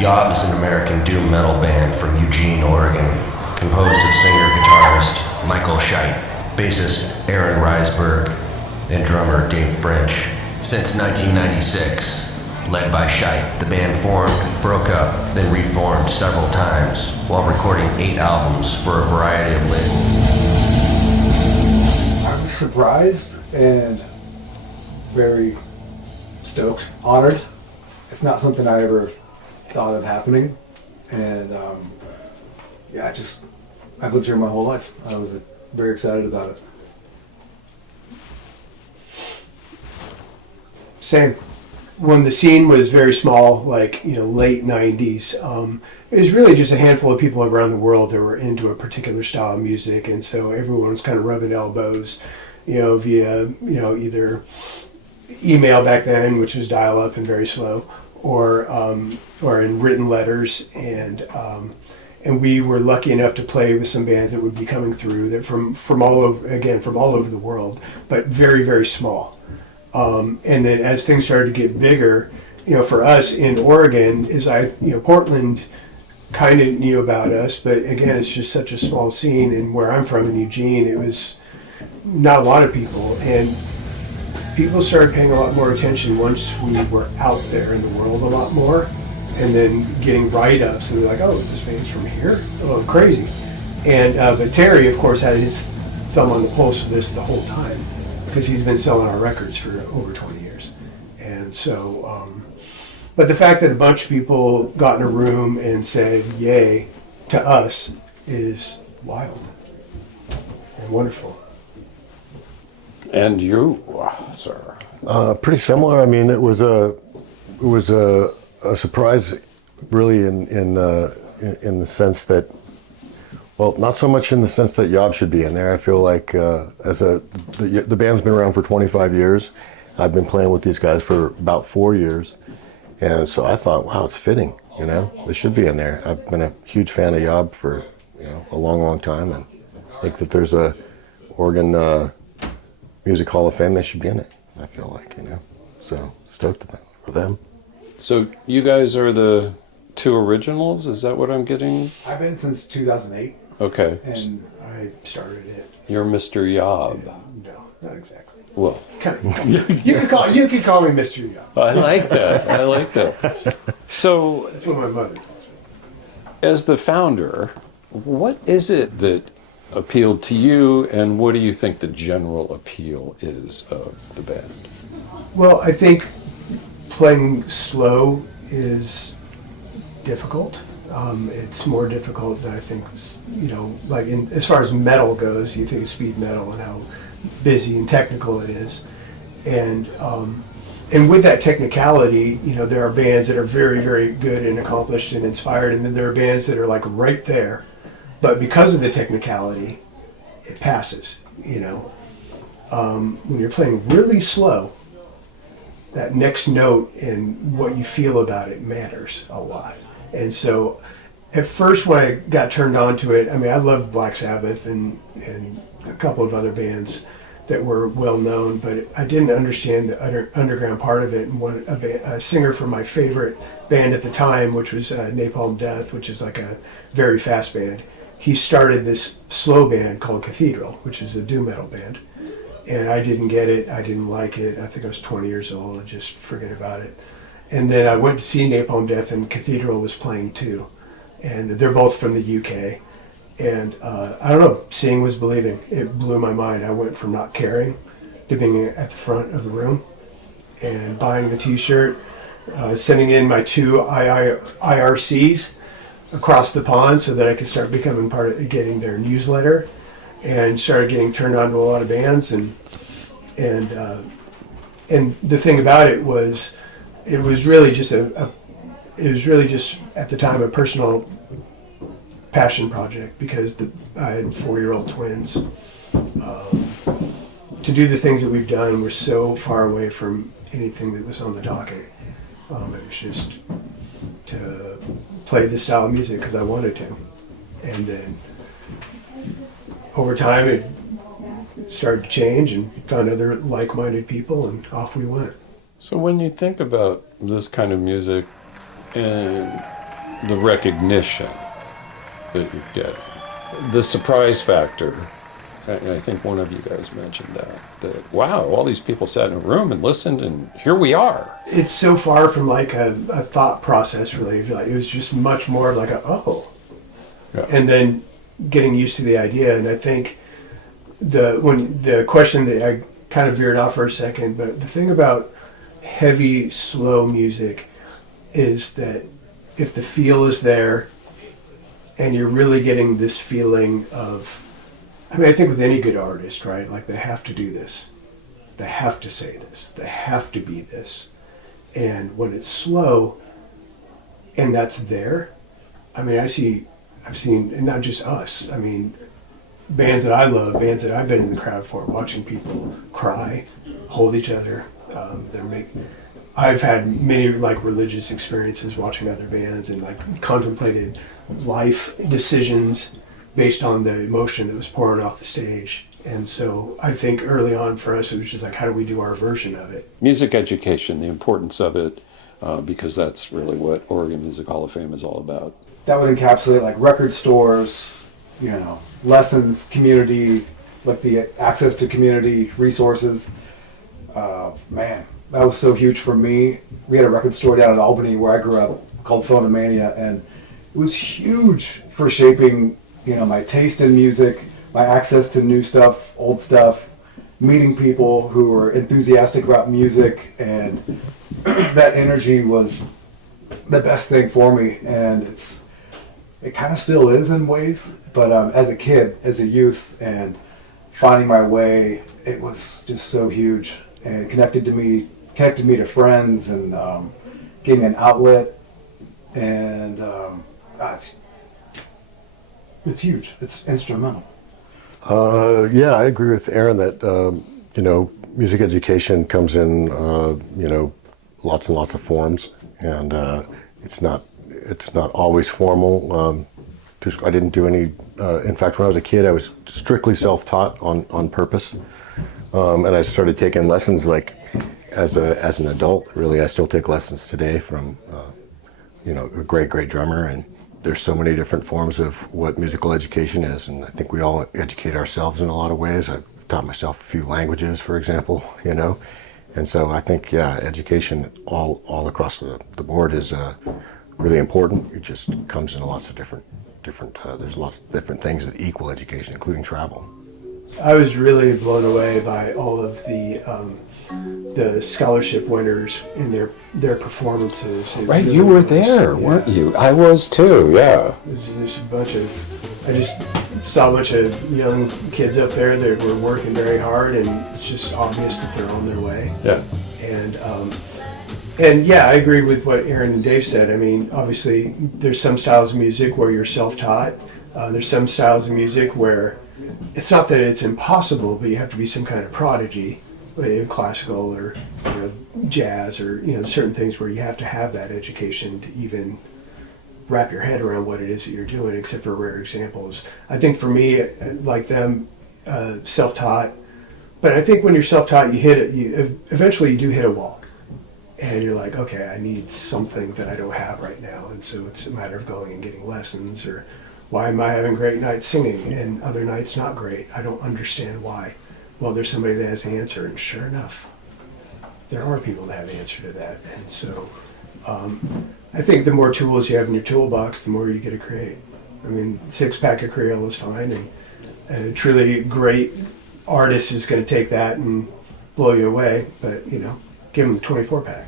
YOB is an American doom metal band from Eugene, Oregon, composed of singer-guitarist Michael Scheidt, bassist Aaron Rieseberg, and drummer Dave French. Since 1996, led by Scheidt, the band formed, broke up, then reformed several times while recording 8 albums for a variety of labels. I'm surprised and very stoked, honored. It's not something I ever thought of happening, and I've lived here my whole life. I was very excited about it. Same. When the scene was very small, like late '90s, it was really just a handful of people around the world that were into a particular style of music, and so everyone was kind of rubbing elbows, via either email back then, which was dial-up and very slow, or in written letters, and we were lucky enough to play with some bands that would be coming through that from all over the world, but very, very small. And then as things started to get bigger, for us in Oregon, Portland kind of knew about us, but again, it's just such a small scene, and where I'm from in Eugene, it was not a lot of people, and people started paying a lot more attention once we were out there in the world a lot more, and then getting write-ups, and they're like, oh, this band's from here? Oh, crazy. And but Terry, of course, had his thumb on the pulse of this the whole time, because he's been selling our records for over 20 years. And so, but the fact that a bunch of people got in a room and said yay to us is wild and wonderful. And you, sir? Pretty similar. I mean, it was a surprise, really, in the sense that, well, not so much in the sense that YOB should be in there. I feel like the band's been around for 25 years. I've been playing with these guys for about 4 years, and so I thought, wow, it's fitting. They should be in there. I've been a huge fan of YOB for a long, long time, and I think that there's a Oregon Music Hall of Fame. They should be in it. I feel like so stoked for them. So you guys are the 2 originals? Is that what I'm getting? I've been since 2008. Okay. And I started it. You're Mr. YOB. No, not exactly. Well, you can call me Mr. YOB. I like that. So, that's what my mother calls me. As the founder, what is it that appealed to you, and what do you think the general appeal is of the band? Well, I think playing slow is difficult. It's more difficult than I think, as far as metal goes, you think of speed metal and how busy and technical it is. And with that technicality, there are bands that are very, very good and accomplished and inspired, and then there are bands that are like right there. But because of the technicality, it passes, When you're playing really slow, that next note and what you feel about it matters a lot. And so at first when I got turned on to it, I loved Black Sabbath and a couple of other bands that were well known, but I didn't understand the underground part of it. And a singer from my favorite band at the time, which was Napalm Death, which is like a very fast band, he started this slow band called Cathedral, which is a doom metal band. And I didn't get it, I didn't like it. I think I was 20 years old, I just forget about it. And then I went to see Napalm Death, and Cathedral was playing too. And they're both from the UK. And I don't know, seeing was believing. It blew my mind. I went from not caring to being at the front of the room and buying the t-shirt, sending in my 2 IRCs across the pond so that I could start becoming part of getting their newsletter, and started getting turned on to a lot of bands. And the thing about it was really just at the time a personal passion project, because I had 4-year-old twins. To do the things that we've done, we're so far away from anything that was on the docket. It was just to play this style of music because I wanted to. And then over time it started to change, and found other like-minded people, and off we went. So when you think about this kind of music, and the recognition that you get, the surprise factor. I think one of you guys mentioned that wow, all these people sat in a room and listened, and here we are. It's so far from like a thought process, really. Like, it was just much more like Yeah. and then getting used to the idea. And I think the question that I kind of veered off for a second, but the thing about heavy, slow music is that if the feel is there and you're really getting this feeling of, I mean, I think with any good artist, right? Like, they have to do this. They have to say this. They have to be this. And when it's slow and that's there, I mean, I've seen, and not just us, I mean, bands that I love, bands that I've been in the crowd for, watching people cry, hold each other. I've had many like religious experiences watching other bands and like contemplated life decisions based on the emotion that was pouring off the stage. And so I think early on for us, it was just like, how do we do our version of it? Music education, the importance of it, because that's really what Oregon Music Hall of Fame is all about. That would encapsulate like record stores, lessons, community, like the access to community resources. Man, that was so huge for me. We had a record store down in Albany where I grew up called Phonomania, and it was huge for shaping, my taste in music, my access to new stuff, old stuff, meeting people who were enthusiastic about music, and that energy was the best thing for me. And it kind of still is in ways, but as a kid, as a youth, and finding my way, it was just so huge and connected me to friends, and gave me an outlet, and it's huge. It's instrumental. Yeah, I agree with Aaron that music education comes in lots and lots of forms, and it's not always formal. I didn't do any. In fact, when I was a kid, I was strictly self-taught on purpose, and I started taking lessons like as an adult. Really, I still take lessons today from a great drummer, and there's so many different forms of what musical education is, and I think we all educate ourselves in a lot of ways. I've taught myself a few languages, for example, and so I think education all across the board is really important. It just comes in lots of different. There's lots of different things that equal education, including travel. I was really blown away by all of the scholarship winners in their performances. Right, you were there, weren't you? I was too, yeah. There's a bunch of, I just saw a bunch of young kids up there that were working very hard, and it's just obvious that they're on their way. Yeah. And yeah, I agree with what Aaron and Dave said. I mean, obviously, there's some styles of music where you're self-taught. There's some styles of music where it's not that it's impossible, but you have to be some kind of prodigy, in classical or jazz, or certain things where you have to have that education to even wrap your head around what it is that you're doing, except for rare examples. I think for me, like them, self-taught, but I think when you're self-taught, eventually you do hit a wall. And you're like, okay, I need something that I don't have right now. And so it's a matter of going and getting lessons, or why am I having great nights singing and other nights not great? I don't understand why. Well, there's somebody that has the answer, and sure enough, there are people that have the answer to that. And so I think the more tools you have in your toolbox, the more you get to create. I mean, 6-pack of Creole is fine, and a truly great artist is going to take that and blow you away, but give them the 24-pack.